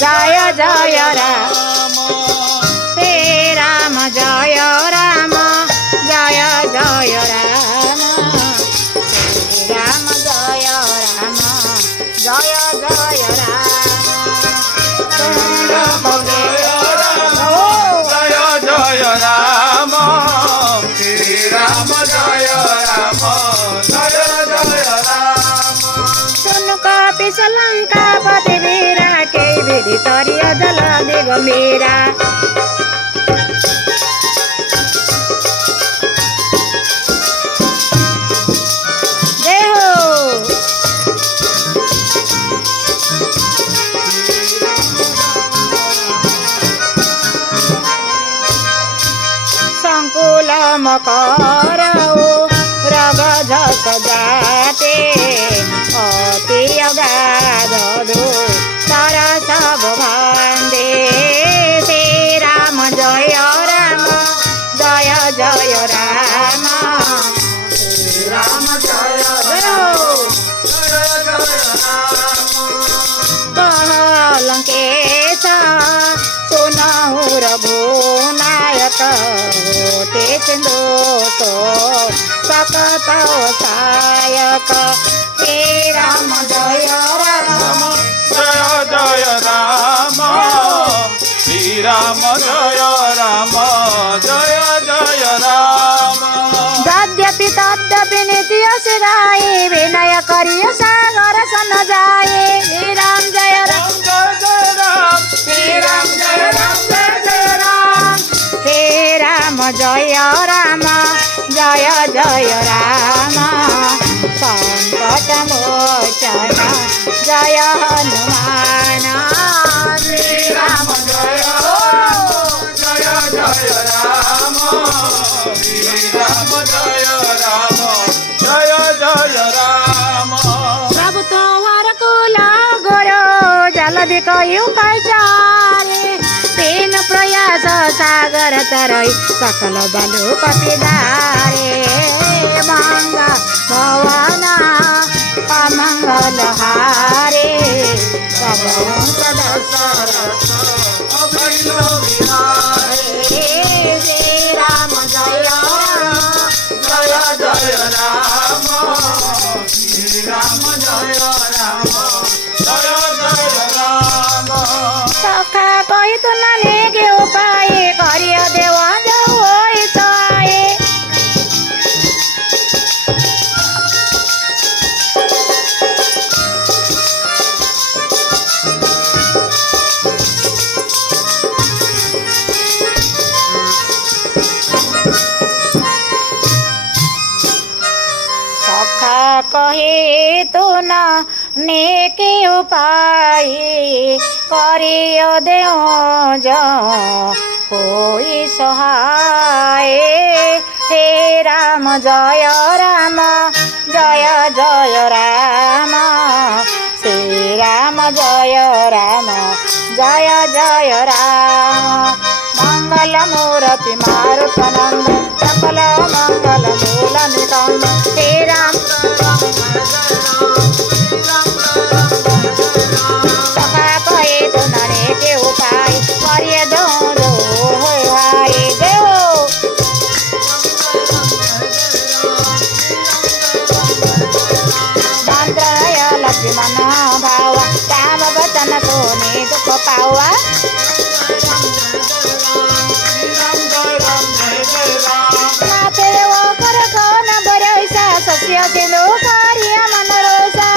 जय जय राम हे राम जय राम जय जय राम हे राम जय राम जय जय राम जय राम श्री राम जय राम जय जय राम सुन कपिस लंका पति वीरा के विधि तरिय जल दिग मेरा जय हो संकुल मकर रग झस जाते अति अगाध धो सरस भांडे श्री राम जय जय राम श्री राम जय लंकेश सुनहु रघुनायक होते सिंदूर सकत सायक हे राम जय राम जय जय राम श्री राम जय राम जय जय राम यद्यपि तद्यपि नित्य सिराए विनय करिय सागर सन जाए हे राम जय राम जय जय राम हे राम जय राम जय जय राम हे राम जय राम जय जय राम संकट मोचन जय हनुमान श्री राम जय जय राम श्री राम जय राम जय जय राम प्रभु तोहर कुला गोरो जलधि कयु कैचारे तीन प्रयास सागर तरई सकल बलु पतिदारे मंग भवन अमंगल हारे प्रभु श्री राम जय जय जय राम श्री राम जय राम जय जय राम सखा कही तुलने के उपाय करिय देव जो होई सहाय सखा कहे तो न नेके उपाय करिय देव जो होई सहाय हे राम जय जय राम श्री राम जय जय जय राम मंगल मूर्ति मारुत नंद सकल मंगल मूल निकंद हे राम सखा कहे तो नरे के उपाय करिए दो हाय देव मंत्रय लक्ष्मण भावा राम वचन सोने दुख पावा माते वो कर कौन भरोसा सस्य सिंधु कार्य मनरोसा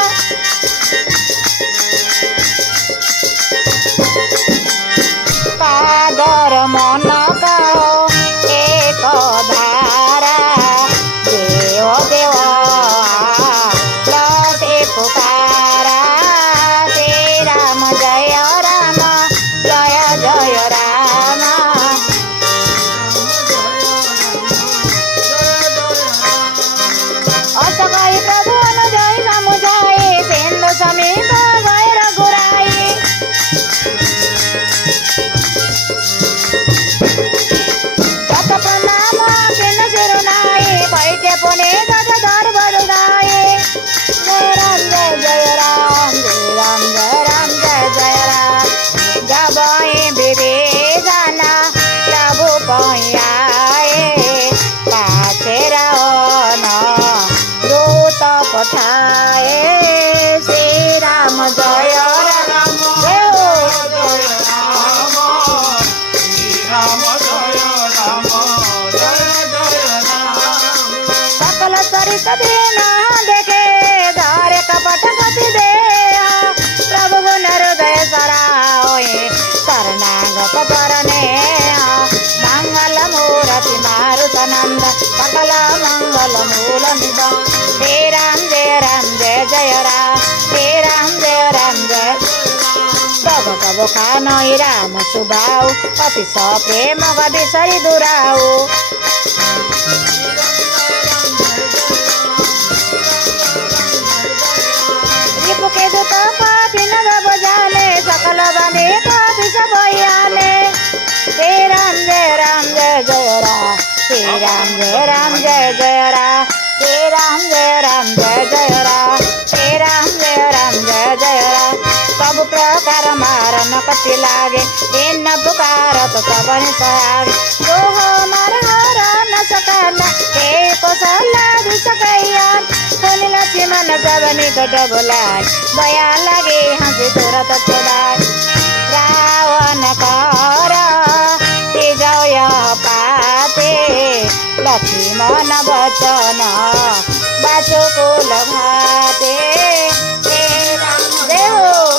कादर मन कहो एक धारा देव देव लसे पुकारा श्री राम जय दिन देखे धरे कपट गति दे प्रभु गुण हृदय सराओए शरणागत चरणे मंगल मूर्ति मारुतनंद सकल मंगल मूल निधन हे राम जय जय राम हे राम जय प्रभु प्रभु खानई राम सुभाऊ अति प्रेम बिसरी दुराऊ रिपुके दूत पापी नभ बजाने सकल बने पापी सब आने हे राम जय जय राम हे राम जय जय राम हे राम जय जय राम हे राम जय राम सब प्रकार मारन कति लागे इन पुकारत सबन सहागे तो हमार हर न सकन हे को सलाह सकैया सुन लक्ष्मण सब निकट बोलाय दया लगे हंसी तुरत चढ़ाय रावण का